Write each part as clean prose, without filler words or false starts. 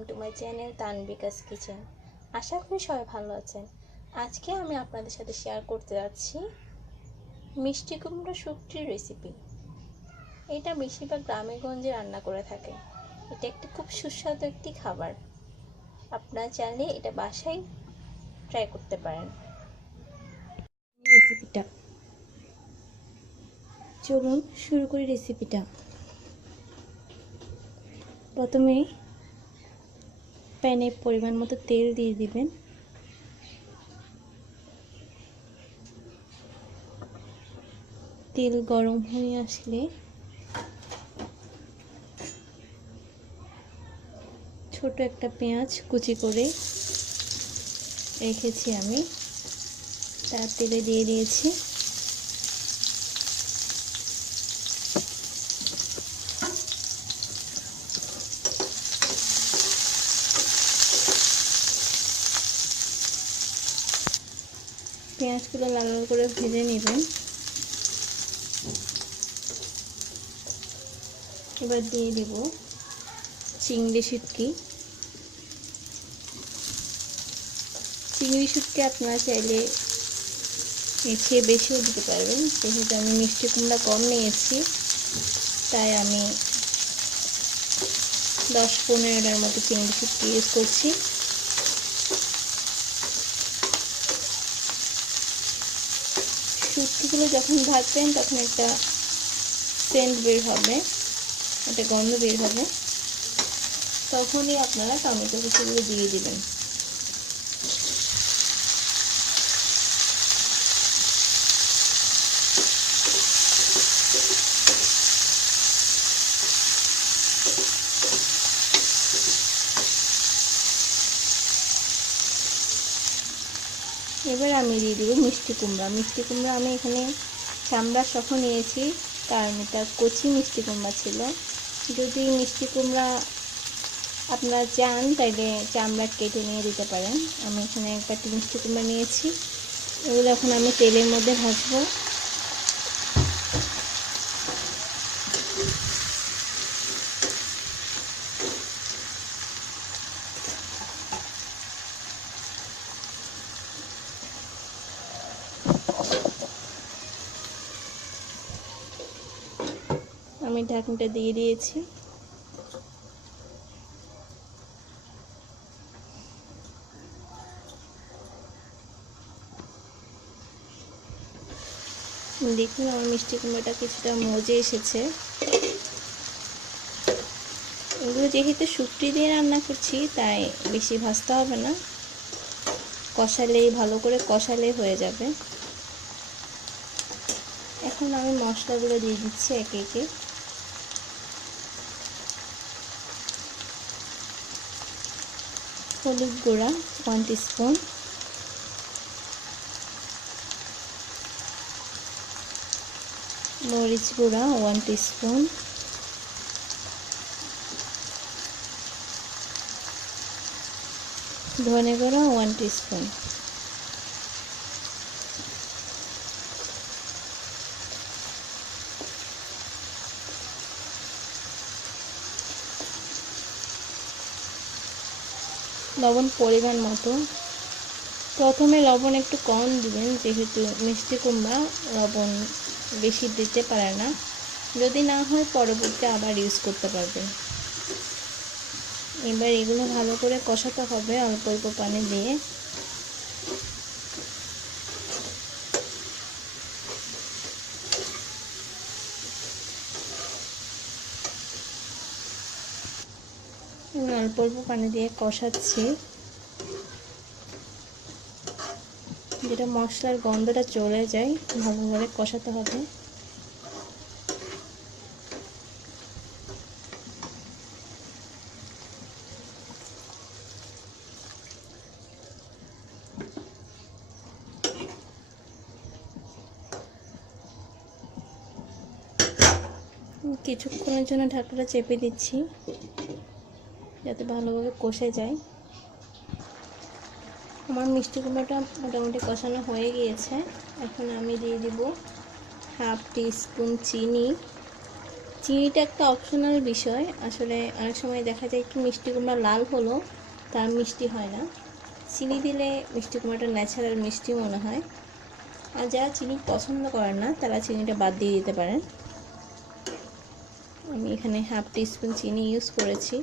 Welcome to my channel Tanbika's kitchen. আশা করি সবাই ভালো আছেন। আজকে আমি আপনাদের সাথে শেয়ার করতে যাচ্ছি মিষ্টি কুমড়ো শুটকির রেসিপি। এটা বেশিরভাগ গ্রামে গঞ্জে রান্না করে থাকে। এটা একটি খুব সুস্বাদু একটি খাবার। আপনারা চাইলে এটা বাসায় ট্রাই করতে পারেন। রেসিপিটা চলুন শুরু করি। রেসিপিটা প্রথমে প্যানে পরিমাণ মতো তেল দিয়ে দিবেন। তেল গরম হয়ে আসলে ছোট একটা পেঁয়াজ কুচি করে রেখেছি আমি, তার তেলে দিয়ে দিয়েছি। পেঁয়াজগুলো লাল লাল করে ভেজে নেবেন। এবার দিয়ে দিব চিংড়ি শুটকি। চিংড়ি শুটকি আপনারা চাইলে এর চেয়ে বেশিও দিতে পারবেন, যেহেতু আমি মিষ্টি কুমড়া কম নিয়েছি তাই আমি 10-15টার মতো চিংড়ি শুটকি ইউজ করছি। শুটকিগুলো যখন ভাজবেন তখন একটা সেন্ট বের হবে, একটা গন্ধ বের হবে, তখনই আপনারা টমেটো কুচিগুলো দিয়ে দিবেন। এবার আমি দিয়ে দেবো মিষ্টি কুমড়া। মিষ্টি কুমড়া আমি এখানে চামড়া সহ নিয়েছি, কারণ এটা কচি মিষ্টি কুমড়া ছিল। যদি মিষ্টি কুমড়া আপনারা চান তাইলে চামড়া কেটে নিয়ে দিতে পারেন। আমি এখানে এক বাটি মিষ্টি কুমড়া নিয়েছি। এগুলো এখন আমি তেলের মধ্যে ভাজবো। আমি ঢাকনাটা দিয়ে দিয়েছি। দেখুন আমার মিষ্টি কুমড়োটা কিছুটা মজে এসেছে। এগুলো যেহেতু শুটকি দিয়ে রান্না করছি তাই বেশি ভাজতে হবে না, কষালেই ভালো করে কষালেই হয়ে যাবে। এখন আমি মশলাগুলো দিয়ে দিচ্ছি একে একে। হলুদ গুঁড়া 1 টিস্পুন, মরিচ গুঁড়া 1 টিস্পুন, ধনে গুঁড়া 1 টিস্পুন, লবণ পরিমাণ মতো। প্রথমে লবণ একটু কম দিবেন, যেহেতু মিষ্টি কুমড়া লবণ বেশি দিতে পারে না। যদি না হয় পরবর্তীতে আবার ইউজ করতে পারবেন। এবার এগুলো ভালো করে কষাতে হবে অল্প অল্প পানি দিয়ে। অল্প অল্প পানি দিয়ে কষাচ্ছি, যেটা মশলার গন্ধটা চলে যায় ভালো করে কষাতে হবে। কিছুক্ষণের জন্য ঢাকনাটা চেপে দিচ্ছি যাতে ভালোভাবে কষে যায়। আমার মিষ্টি কুমড়োটা মোটামুটি কষানো হয়ে গিয়েছে। এখন আমি দিয়ে দিব 1/2 টিস্পুন চিনি। চিনিটা একটা অপশনাল বিষয়। আসলে অনেক সময় দেখা যায় কি মিষ্টি কুমড়া লাল হলো তার মিষ্টি হয় না। চিনি দিলে মিষ্টি কুমড়াটা ন্যাচারাল মিষ্টি মনে হয়। আর যারা চিনি পছন্দ করেন না তারা চিনিটা বাদ দিয়ে দিতে পারেন। আমি এখানে হাফ টিস্পুন চিনি ইউজ করেছি।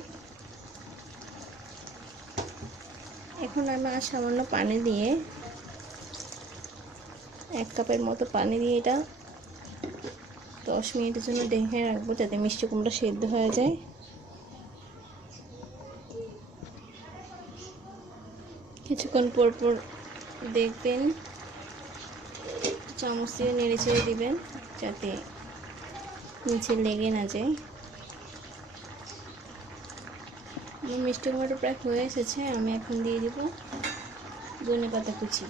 এখন আমরা সামান্য পানি দিয়ে 1 কাপের মতো পানি দিয়ে এটা 10 মিনিটের জন্য ঢেকে রাখবো যাতে মিষ্টি কুমড়া সেদ্ধ হয়ে যায়। কিছুক্ষণ পর পর দেখবেন, চামচ দিয়ে নেড়ে চেড়ে দিবেন যাতে নিচে লেগে না যায়। মিষ্টি কুমড়োটা প্রায় হয়ে এসেছে। আমি এখন দিয়ে দিব ধনেপাতা কুচি।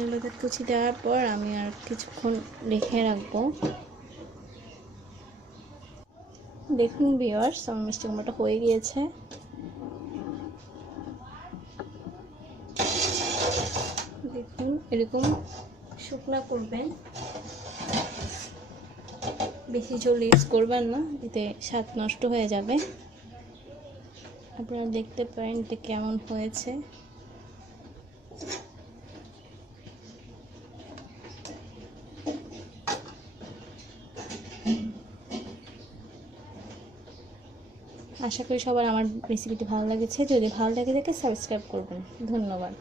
ধনেপাতা কুচি দেওয়ার পর আমি আর কিছুক্ষণ রেখে রাখবো। দেখুন ভিউয়ার্স, আমার মিষ্টি কুমড়োটা হয়ে গিয়েছে। দেখুন এরকম শুকনা করবেন, বেশি ঝোল ইউজ করবেন না, এতে স্বাদ নষ্ট হয়ে যাবে। আপনারা দেখতে পারেন এটা কেমন হয়েছে। আশা করি সবার আমার রেসিপিটি ভালো লেগেছে। যদি ভালো লেগে থাকে সাবস্ক্রাইব করবেন। ধন্যবাদ।